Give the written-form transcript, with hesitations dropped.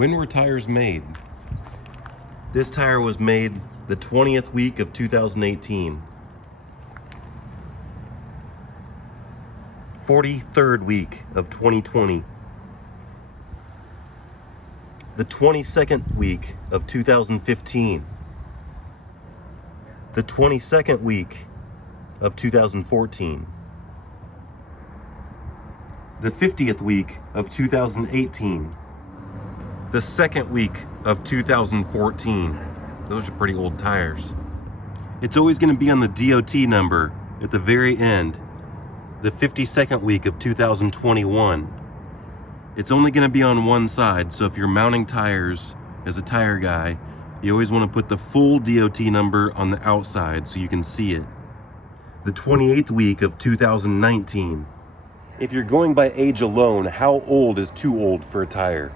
When were tires made? This tire was made the 20th week of 2018. 43rd week of 2020. The 22nd week of 2015. The 22nd week of 2014. The 50th week of 2018. The second week of 2014. Those are pretty old tires. It's always going to be on the DOT number at the very end. The 52nd week of 2021. It's only going to be on one side, so if you're mounting tires as a tire guy, you always want to put the full DOT number on the outside so you can see it. The 28th week of 2019. If you're going by age alone, how old is too old for a tire?